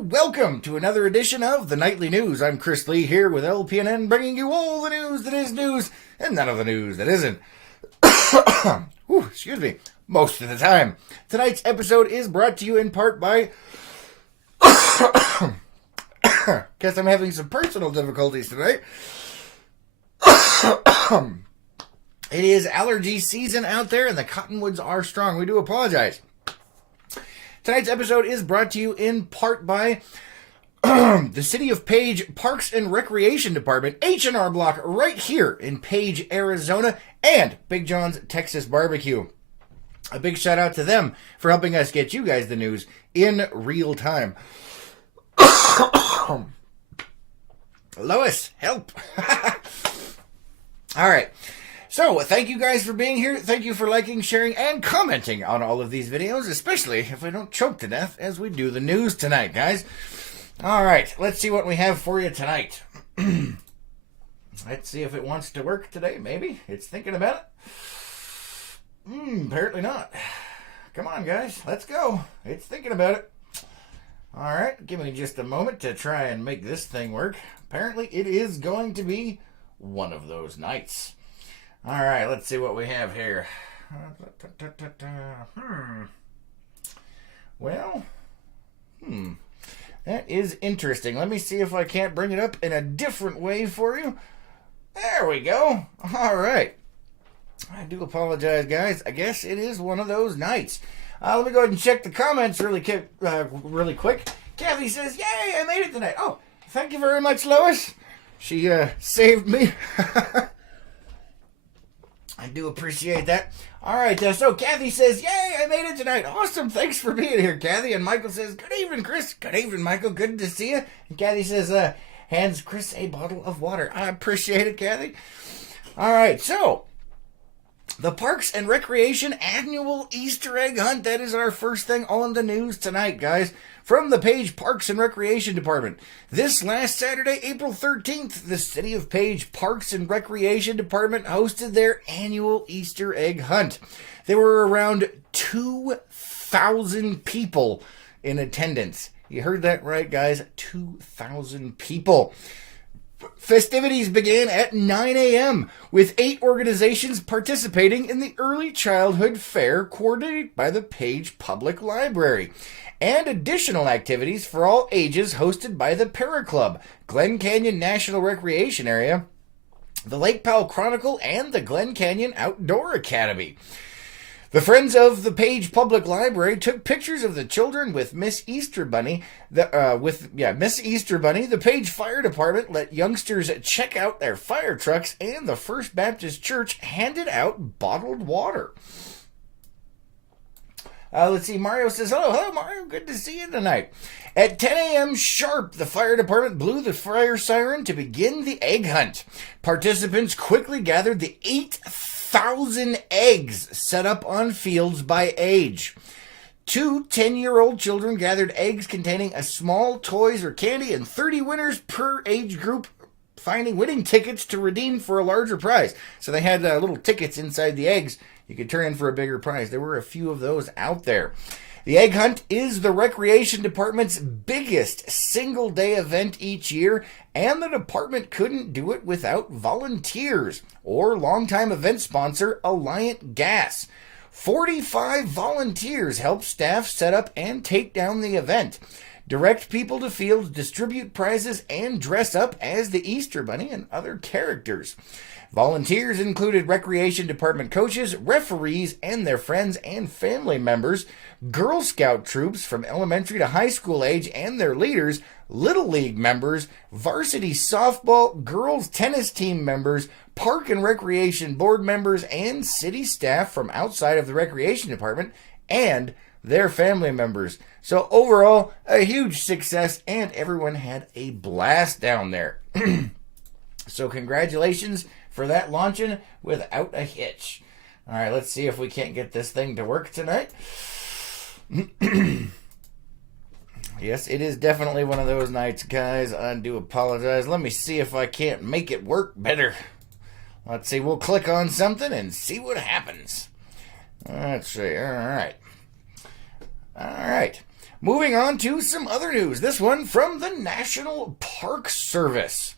welcome to another edition of the Nightly News. I'm Chris Lee here with LPNN, bringing you all the news that is news and none of the news that isn't. Ooh, excuse me, most of the time. Tonight's episode is brought to you in part by... Guess I'm having some personal difficulties tonight. It is allergy season out there and the cottonwoods are strong. We do apologize. Tonight's episode is brought to you in part by the City of Page Parks and Recreation Department, H&R Block, right here in Page, Arizona, and Big John's Texas Barbecue. A big shout out to them for helping us get you guys the news in real time. Lois, help. All right. So, thank you guys for being here. Thank you for liking, sharing, and commenting on all of these videos, especially if I don't choke to death as we do the news tonight, guys. All right, let's see what we have for you tonight. Let's see if it wants to work today, maybe. It's thinking about it. Apparently not. Come on, guys, let's go. It's thinking about it. All right, give me just a moment to try and make this thing work. Apparently, it is going to be one of those nights. All right, let's see what we have here. Well, that is interesting. Let me see if I can't bring it up in a different way for you. There we go. All right. I do apologize, guys. I guess it is one of those nights. Let me go ahead and check the comments really quick. Kathy says, yay, I made it tonight. Oh, thank you very much, Lois. She saved me. I do appreciate that. All right, so Kathy says, yay, I made it tonight. Awesome, thanks for being here, Kathy. And Michael says, good evening, Chris. Good evening, Michael. Good to see you. And Kathy says, hands Chris a bottle of water. I appreciate it, Kathy. All right, so the Parks and Recreation Annual Easter Egg Hunt. That is our first thing on the news tonight, guys. From the Page Parks and Recreation Department. This last Saturday, April 13th, the City of Page Parks and Recreation Department hosted their annual Easter egg hunt. There were around 2,000 people in attendance. You heard that right, guys. 2,000 people. Festivities began at 9 a.m. with 8 organizations participating in the Early Childhood Fair coordinated by the Page Public Library, and additional activities for all ages hosted by the Para Club, Glen Canyon National Recreation Area, the Lake Powell Chronicle, and the Glen Canyon Outdoor Academy. The Friends of the Page Public Library took pictures of the children with Miss Easter Bunny. Miss Easter Bunny. The Page Fire Department let youngsters check out their fire trucks, and the First Baptist Church handed out bottled water. Let's see, Mario says, hello, Mario, good to see you tonight. At 10 a.m. sharp, the fire department blew the fire siren to begin the egg hunt. Participants quickly gathered the 8,000 eggs set up on fields by age. 2 10-year-old children gathered eggs containing a small toys or candy, and 30 winners per age group winning tickets to redeem for a larger prize. So they had little tickets inside the eggs. You could turn in for a bigger prize. There were a few of those out there. The Egg Hunt is the Recreation Department's biggest single-day event each year, and the department couldn't do it without volunteers or longtime event sponsor Alliant Gas. 45 volunteers help staff set up and take down the event, direct people to fields, distribute prizes, and dress up as the Easter Bunny and other characters. Volunteers included Recreation Department coaches, referees, and their friends and family members, Girl Scout troops from elementary to high school age and their leaders, Little League members, varsity softball, girls tennis team members, Park and Recreation board members, and city staff from outside of the Recreation Department, and their family members. So overall, a huge success, and everyone had a blast down there. So congratulations for that launching without a hitch. All right, let's see if we can't get this thing to work tonight. Yes, it is definitely one of those nights, guys. I do apologize. Let me see if I can't make it work better. Let's see. We'll click on something and see what happens. Let's see. All right. Moving on to some other news. This one from the National Park Service.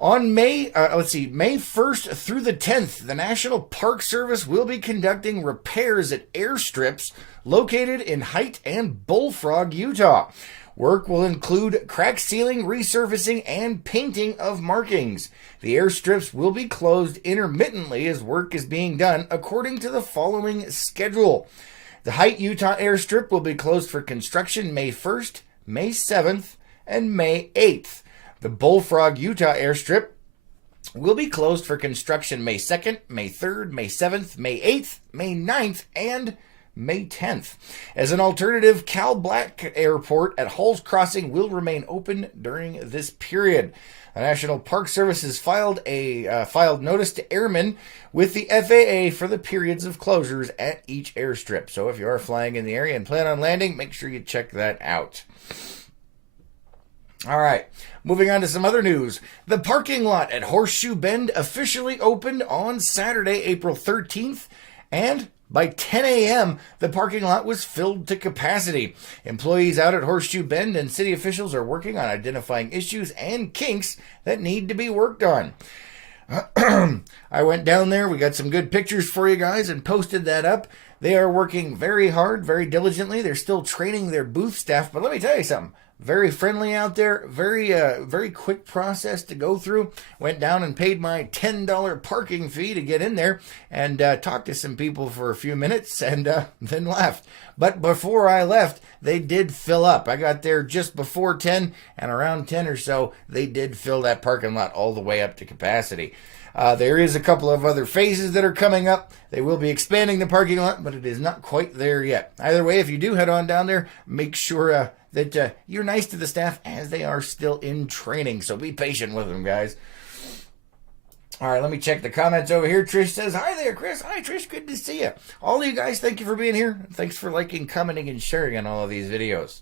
On May 1st through the 10th, the National Park Service will be conducting repairs at airstrips located in Haight and Bullfrog, Utah. Work will include crack sealing, resurfacing, and painting of markings. The airstrips will be closed intermittently as work is being done according to the following schedule. The Haight, Utah airstrip will be closed for construction May 1st, May 7th, and May 8th. The Bullfrog, Utah airstrip will be closed for construction May 2nd, May 3rd, May 7th, May 8th, May 9th, and May 10th. As an alternative, Cal Black Airport at Hall's Crossing will remain open during this period. The National Park Service has filed notice to airmen with the FAA for the periods of closures at each airstrip. So if you are flying in the area and plan on landing, make sure you check that out. All right, moving on to some other news. The parking lot at Horseshoe Bend officially opened on Saturday, April 13th, and by 10 a.m., the parking lot was filled to capacity. Employees out at Horseshoe Bend and city officials are working on identifying issues and kinks that need to be worked on. I went down there. We got some good pictures for you guys and posted that up. They are working very hard, very diligently. They're still training their booth staff, but let me tell you something. Very friendly out there, very quick process to go through. Went down and paid my $10 parking fee to get in there and talked to some people for a few minutes and then left. But before I left, they did fill up. I got there just before 10, and around 10 or so, they did fill that parking lot all the way up to capacity. There is a couple of other phases that are coming up. They will be expanding the parking lot, but it is not quite there yet. Either way, if you do head on down there, make sure that you're nice to the staff as they are still in training. So be patient with them, guys. All right, let me check the comments over here. Trish says, hi there, Chris. Hi, Trish. Good to see you. All of you guys, thank you for being here. Thanks for liking, commenting, and sharing on all of these videos.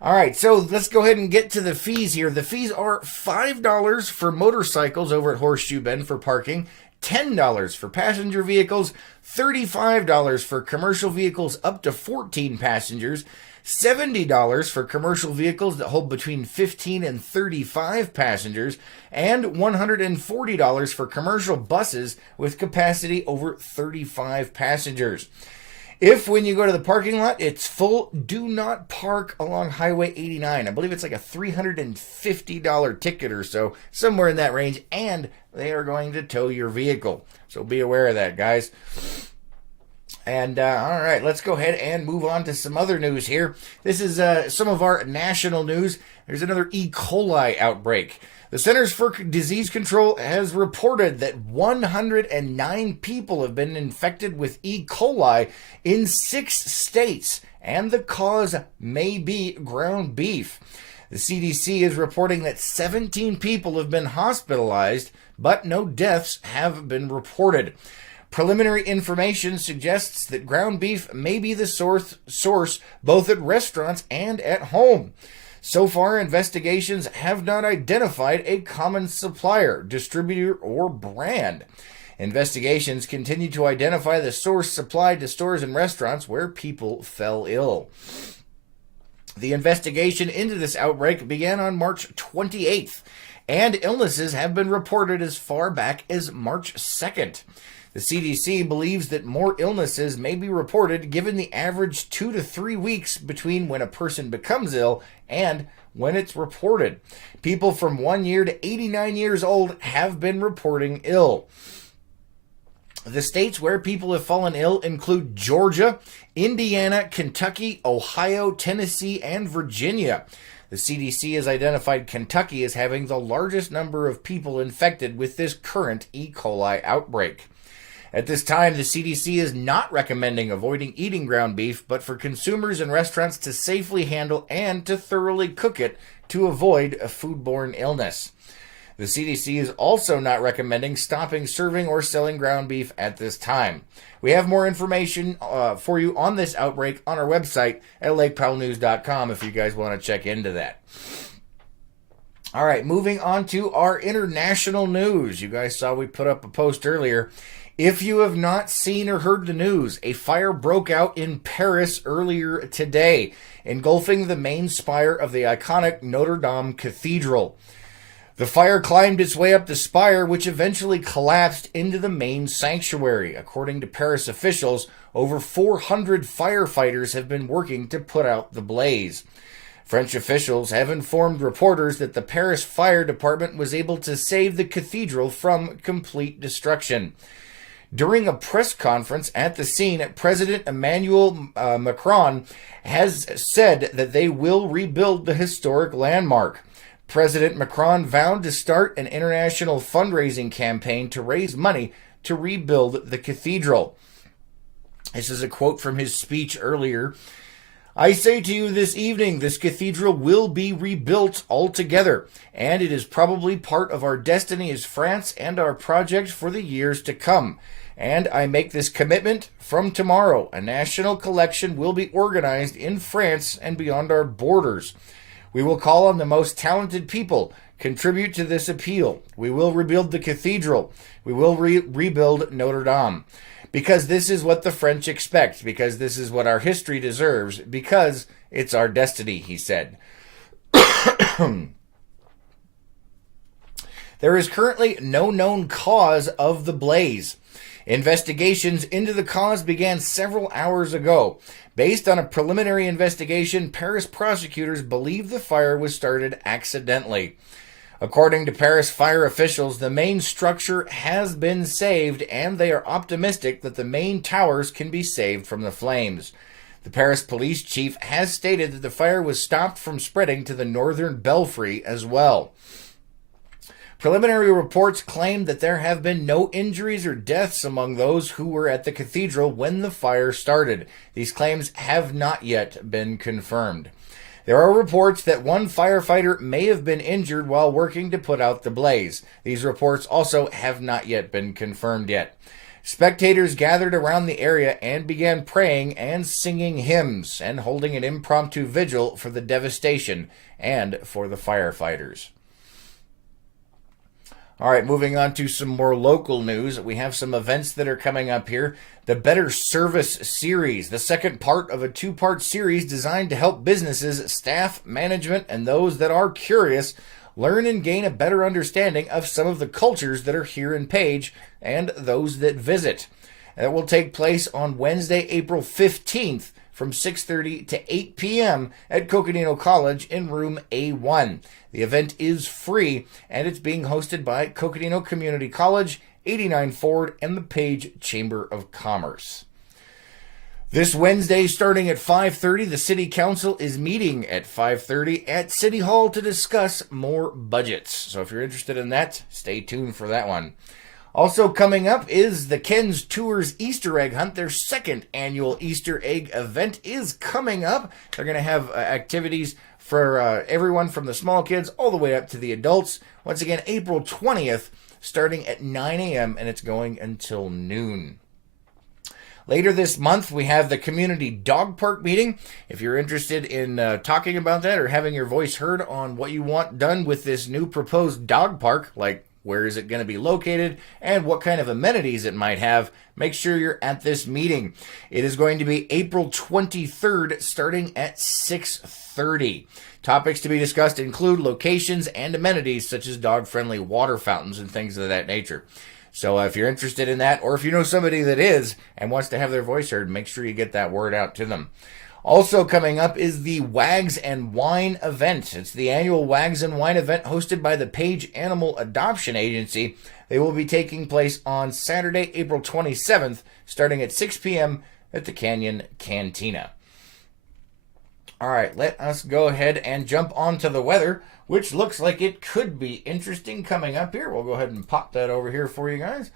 All right, so let's go ahead and get to the fees here. The fees are $5 for motorcycles over at Horseshoe Bend for parking, $10 for passenger vehicles, $35 for commercial vehicles up to 14 passengers, $70 for commercial vehicles that hold between 15 and 35 passengers, and $140 for commercial buses with capacity over 35 passengers. If, when you go to the parking lot, it's full, do not park along Highway 89. I believe it's like a $350 ticket or so, somewhere in that range, and they are going to tow your vehicle. So be aware of that, guys. And, all right, let's go ahead and move on to some other news here. This is some of our national news. There's another E. coli outbreak. The Centers for Disease Control has reported that 109 people have been infected with E. coli in 6 states, and the cause may be ground beef. The CDC is reporting that 17 people have been hospitalized, but no deaths have been reported. Preliminary information suggests that ground beef may be the source both at restaurants and at home. So far, investigations have not identified a common supplier, distributor, or brand. Investigations continue to identify the source supplied to stores and restaurants where people fell ill. The investigation into this outbreak began on March 28th, and illnesses have been reported as far back as March 2nd. The CDC believes that more illnesses may be reported given the average 2 to 3 weeks between when a person becomes ill and when it's reported. People from 1 year to 89 years old have been reporting ill. The states where people have fallen ill include Georgia, Indiana, Kentucky, Ohio, Tennessee, and Virginia. The CDC has identified Kentucky as having the largest number of people infected with this current E. coli outbreak. At this time, the CDC is not recommending avoiding eating ground beef, but for consumers and restaurants to safely handle and to thoroughly cook it to avoid a foodborne illness. The CDC is also not recommending stopping serving or selling ground beef at this time. We have more information for you on this outbreak on our website at lakepowellnews.com if you guys want to check into that. All right, moving on to our international news. You guys saw we put up a post earlier. If you have not seen or heard the news, a fire broke out in Paris earlier today, engulfing the main spire of the iconic Notre Dame Cathedral. The fire climbed its way up the spire, which eventually collapsed into the main sanctuary. According to Paris officials, over 400 firefighters have been working to put out the blaze. French officials have informed reporters that the Paris Fire Department was able to save the cathedral from complete destruction. During a press conference at the scene, President Emmanuel Macron has said that they will rebuild the historic landmark. President Macron vowed to start an international fundraising campaign to raise money to rebuild the cathedral. This is a quote from his speech earlier. I say to you this evening, this cathedral will be rebuilt altogether, and it is probably part of our destiny as France and our project for the years to come. And I make this commitment from tomorrow. A national collection will be organized in France and beyond our borders. We will call on the most talented people, contribute to this appeal. We will rebuild the cathedral. We will rebuild Notre Dame. Because this is what the French expect, because this is what our history deserves, because it's our destiny, he said. There is currently no known cause of the blaze. Investigations into the cause began several hours ago. Based on a preliminary investigation, Paris prosecutors believe the fire was started accidentally. According to Paris fire officials, the main structure has been saved, and they are optimistic that the main towers can be saved from the flames. The Paris police chief has stated that the fire was stopped from spreading to the northern belfry as well. Preliminary reports claim that there have been no injuries or deaths among those who were at the cathedral when the fire started. These claims have not yet been confirmed. There are reports that one firefighter may have been injured while working to put out the blaze. These reports also have not yet been confirmed yet. Spectators gathered around the area and began praying and singing hymns and holding an impromptu vigil for the devastation and for the firefighters. All right, moving on to some more local news. We have some events that are coming up here. The Better Service Series, the second part of a two-part series designed to help businesses, staff, management, and those that are curious learn and gain a better understanding of some of the cultures that are here in Page and those that visit. That will take place on Wednesday, April 15th from 6:30 to 8 p.m. at Coconino College in room A1. The event is free, and it's being hosted by Coconino Community College, 89 Ford, and the Page Chamber of Commerce. This Wednesday, starting at 5:30, the City Council is meeting at 5:30 at City Hall to discuss more budgets. So if you're interested in that, stay tuned for that one. Also coming up is the Ken's Tours Easter Egg Hunt. Their second annual Easter egg event is coming up. They're going to have activities for everyone from the small kids all the way up to the adults. Once again, April 20th, starting at 9 a.m., and it's going until noon. Later this month, we have the Community Dog Park meeting. If you're interested in talking about that or having your voice heard on what you want done with this new proposed dog park, like where is it going to be located and what kind of amenities it might have, make sure you're at this meeting. It is going to be April 23rd, starting at 6:30. Topics to be discussed include locations and amenities such as dog-friendly water fountains and things of that nature. So if you're interested in that, or if you know somebody that is and wants to have their voice heard, make sure you get that word out to them. Also coming up is the Wags and Wine event. It's the annual Wags and Wine event hosted by the Page Animal Adoption Agency. They will be taking place on Saturday, April 27th, starting at 6 p.m. at the Canyon Cantina. All right, let us go ahead and jump onto the weather, which looks like it could be interesting coming up here. We'll go ahead and pop that over here for you guys.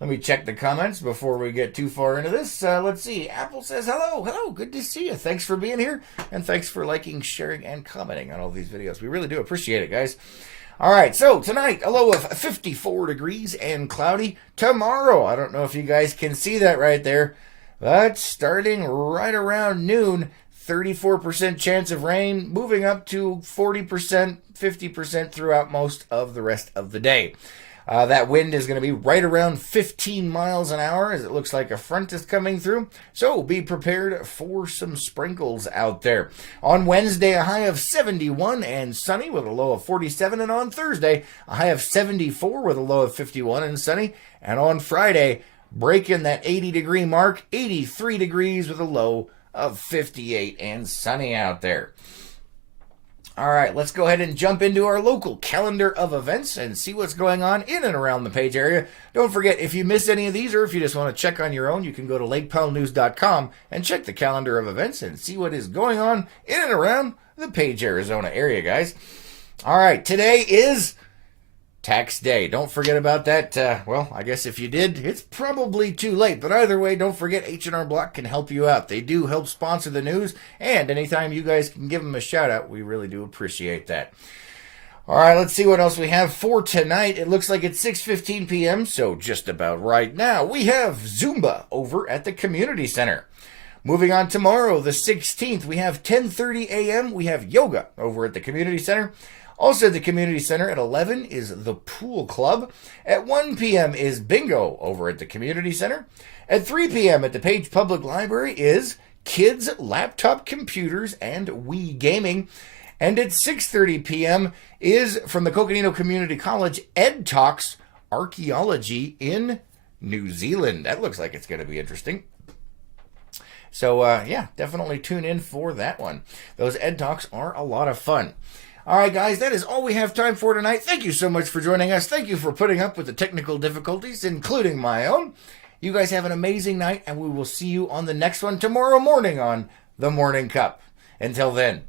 Let me check the comments before we get too far into this. Let's see. Apple says, hello, good to see you. Thanks for being here, and thanks for liking, sharing, and commenting on all these videos. We really do appreciate it, guys. All right, so tonight, a low of 54 degrees and cloudy. Tomorrow, I don't know if you guys can see that right there, but starting right around noon, 34% chance of rain, moving up to 40%, 50% throughout most of the rest of the day. That wind is going to be right around 15 miles an hour as it looks like a front is coming through. So be prepared for some sprinkles out there. On Wednesday, a high of 71 and sunny with a low of 47. And on Thursday, a high of 74 with a low of 51 and sunny. And on Friday, breaking that 80-degree mark, 83 degrees with a low of 58 and sunny out there. All right, let's go ahead and jump into our local calendar of events and see what's going on in and around the Page area. Don't forget, if you missed any of these or if you just want to check on your own, you can go to lakepowellnews.com and check the calendar of events and see what is going on in and around the Page, Arizona area, guys. All right, today is Tax Day. Don't forget about that. Well, I guess if you did, it's probably too late. But either way, don't forget H&R Block can help you out. They do help sponsor the news. And anytime you guys can give them a shout out, we really do appreciate that. All right, let's see what else we have for tonight. It looks like it's 6:15 p.m., so just about right now. We have Zumba over at the Community Center. Moving on tomorrow, the 16th, we have 10:30 a.m. We have yoga over at the Community Center. Also at the Community Center at 11 is the Pool Club. At 1 p.m. is Bingo over at the Community Center. At 3 p.m. at the Page Public Library is Kids, Laptop Computers, and Wii Gaming. And at 6:30 p.m. is from the Coconino Community College, Ed Talks Archaeology in New Zealand. That looks like it's going to be interesting. So, yeah, definitely tune in for that one. Those Ed Talks are a lot of fun. All right, guys, that is all we have time for tonight. Thank you so much for joining us. Thank you for putting up with the technical difficulties, including my own. You guys have an amazing night, and we will see you on the next one tomorrow morning on The Morning Cup. Until then,